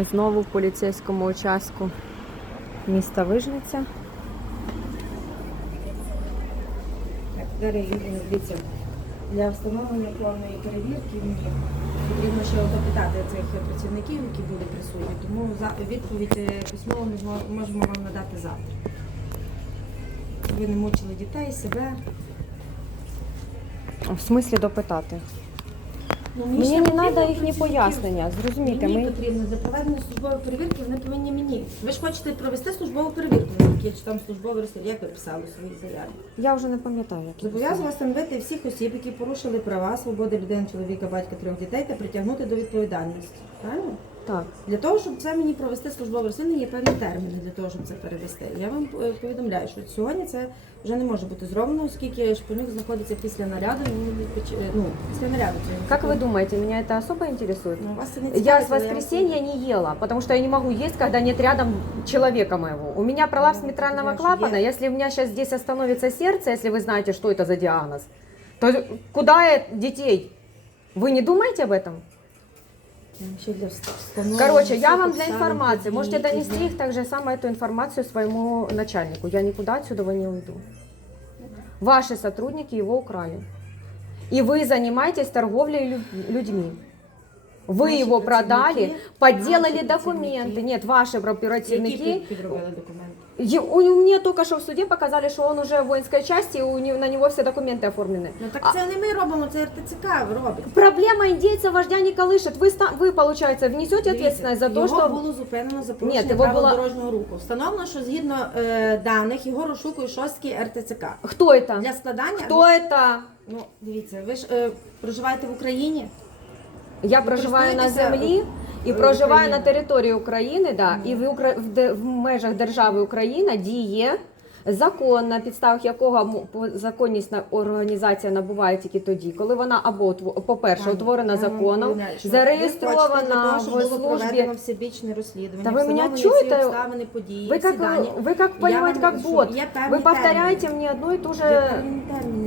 Ми Знову в поліцейському участку міста Вижниця. Дивіться, для встановлення повної перевірки мені потрібно ще допитати цих працівників, які були присутні. Тому відповідь е, письмово ми можемо вам надати завтра. Ви не мучили дітей, себе. В смислі допитати. Ну, Мені не потрібно треба їхні працівників. пояснення. Зрозумійте, Мені ми потрібно для проведення службової перевірки, вони повинні мені. Ви ж хочете провести службову перевірку, наскільки я чи там службовий розслід, як ви писали у своїй заяві. я вже не пам'ятаю, як я Зобов'язую встановити всіх осіб, які порушили права, свободи людини, чоловіка, батька, трьох дітей та притягнути до відповідальності. Правильно? Так. Для того, щоб це мені провести службове розслідування, є певні терміни для того, щоб це перевести. Я вам е, повідомляю, що сьогодні це вже не може бути зроблено, оскільки шпинюк знаходиться після наряду. Він не відпоч- е, ну, після наряду. Це Как вы думаете, меня это особо интересует? Ну, вас це не Я цікавить, с але я вам воскресенья не ела, потому что я не могу есть, когда нет рядом человека моего. У меня пролапс Ну, митрального я ж клапана. я- Если у меня сейчас здесь остановится сердце, если вы знаете, что это за диагноз, то куда я детей? Вы не думаете об этом? Короче, я вам для информации. Можете донести их так же само эту информацию своему начальнику. Я никуда отсюда не уйду. Ваши сотрудники его украли. И вы занимаетесь торговлей людьми. Вы Наши его продали, працівники, подделали наши документы. працівники. Нет, ваши Які оперативники. під- підробили документи? Е- У у мне только что в суде показали, что он уже в воинской части, и у него, на него все документы оформлены. Ну так А- це не ми робимо, це РТЦК робить. Проблема индейца вождя не колышет. Вы, ста- вы получается, внесете ответственность за то, його что... було зупинено за Ні, порушення його правил була- дорожнього руху. Встановлено, що згідно е, даних його розшукує шостки РТЦК. Кто это? Для складання Кто это? ну дивіться, ви ж е, проживаєте в Україні. Я Ви проживаю на користуєтеся землі і е, проживаю Україною? на території України, да, і в, Укра- в, де- в межах держави Україна діє закон, на підставах якого м- по- законність на- організація набуває тільки тоді, коли вона або утво- по-перше, Пані, утворена я вам законом, повідомляю, що ви хочете для зареєстрована того, щоб в було службі. проведено всебічне розслідування. Та ви мене встановлені чуєте? всі обставини події, Вы всі как, дані. вы как Я понимаете, вам как кажу, бот. є Вы певні повторяете терміни. мне одно и то Є же. певні терміни,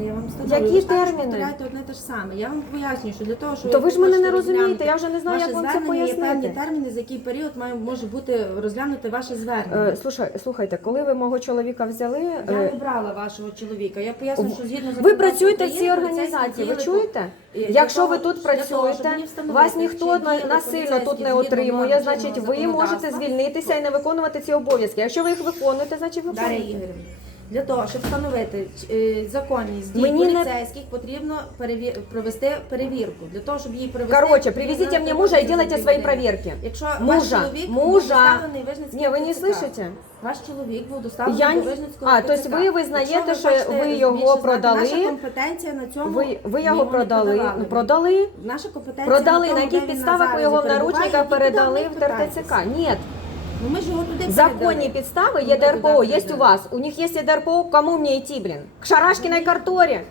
які Ви ж також терміни? повторяєте одне те ж саме. Я вам пояснюю, що для того, що То ви ж мене не розумієте, я вже не знаю, як вам це Є певні пояснити. терміни, за який період має може бути розглянути ваше звернення. Е, Слушай, слухайте, коли ви мого чоловіка взяли, Я е, не брала вашого чоловіка. Я поясню, що згідно Ви законодавства працюєте в цій України, організації, ви поліцейські чуєте? по- Якщо ви того- тут для того, щоб працюєте, мені встановити, вас чи ніхто діяли насильно поліцейські тут не згідно отримує, норм значить ви можете законодавства. звільнитися і не виконувати ці обов'язки. Якщо ви їх виконуєте, значить Дар'я виконуєте. Ігорівна, для того, щоб встановити е, законність дій Мені не- поліцейських, потрібно переві- провести перевірку. Для того, щоб її провести... Короче, привезите потрібно мне мужа и проводити делайте свои завдання. проверки. Якщо ваш Мужа, чоловік був мужа. доставлений в Вижницький Не, вы не слышите? Ваш чоловік був доставлений Я до Вижницького А, ТЦК. тобто ви визнаєте, Якщо що хочете ви його знати, продали? Наша компетенція на цьому Ви, ви його не продали. продавали. Ну, продали. Наша компетенція Продали. на, На тому, яких де він підставах ви зараз його в перебуває, наручниках і передали не в ТРТЦК? торкайтеся. Ні. Ну мы же його туда Законні передали. підстави Ну, є ДРПО, є у вас. У них є і к кому мені йти, блін? К Шарашкиной конторе.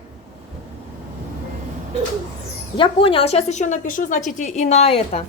Я поняла, сейчас еще напишу, значит, и, и на это.